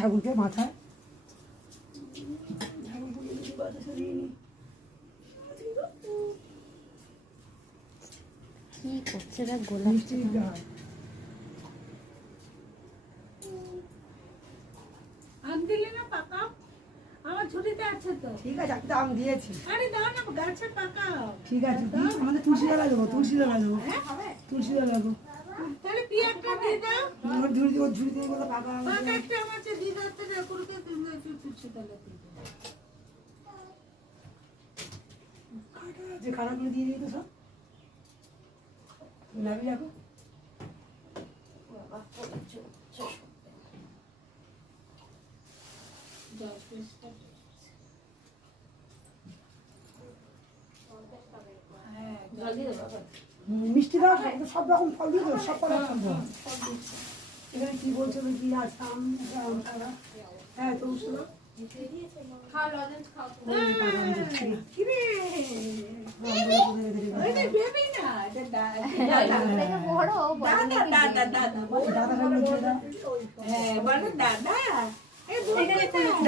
ঠাকুরকে মাথায় কি করছে রে গোলাপ আম দিলে না পাকা আমার ছুটিতে আছে তো। ঠিক আছে, একটা আম দিয়েছি। আরে দাও না গাছে পাকা। ঠিক আছে, আমাদের তুলসী তলা দেবো, তুলসী তলা দেবো, তুলসী তলা দেবো। তাহলে পিয়ারটা দিয়ে দাও। ওর ঝুড়ি দিয়ে, ওর ঝুড়ি দিয়ে বলে পাকা আম পাকা দেবো। একটা আমার আছে দিয়ে দাও তো করতে তুমি ছুটছে তাহলে দিয়ে দাও। কাটা আছে, কাটাগুলো দিয়ে দিই তো সব। নাবি রাখো। মিষ্টি দাও, সব রকম ফল দিয়ে দেবো, সব ফল দেবো। এখানে কি বলছো, কি আছে আম, আম খাওয়া? হ্যাঁ, তো শোনো।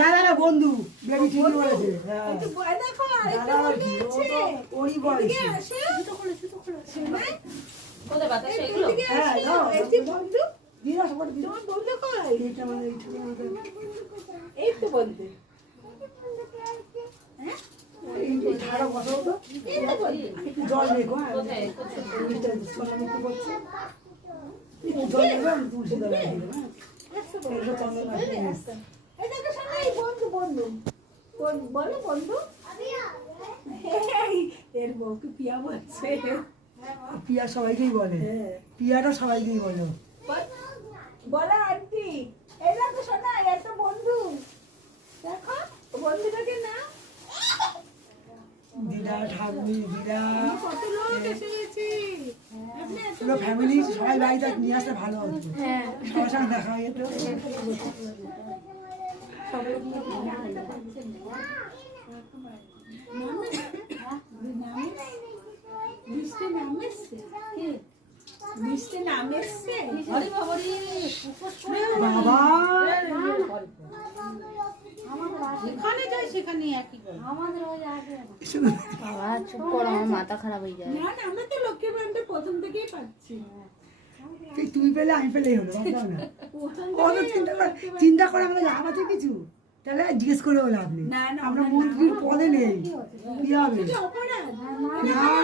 দাদা না বন্ধু, বেবি ঠিকই বলেছে। ওরই বয়স। জল রেখো, বলো বন্ধু এর বউকে পিয়া বলছে। পিয়া সবাইকেই বলে, পিয়াটা সবাইকেই বলে। বলো আন্টি এই দেখো শোনা একটা বন্ধু দেখো বন্ধুটাকে না দিদা, ঠাকুমি, দিদা, কত লোক এসে গেছে। পুরো ফ্যামিলি সবাই বাড়িতে নিয়ে আসলে ভালো হতো। সবার সঙ্গে দেখা হয়ে যেত। মিষ্টি নাম এসছে মিষ্টি নাম এসছে বাবা যেখানে যাই সেখানে একই করে। বাবা চুপ করো, আমার মাথা খারাপ হয়ে যায়। না না আমরা তো লক্ষ্মী ভান্ডার প্রথম থেকেই পাচ্ছি। তুই পেলে আমি পেলেই হলো, কত চিন্তা করে আমাদের লাভ আছে কিছু? তাহলে জিজ্ঞেস করেও লাভ নেই, না না আমরা মুরগির পদে নেই, কি হবে? অপরাধ না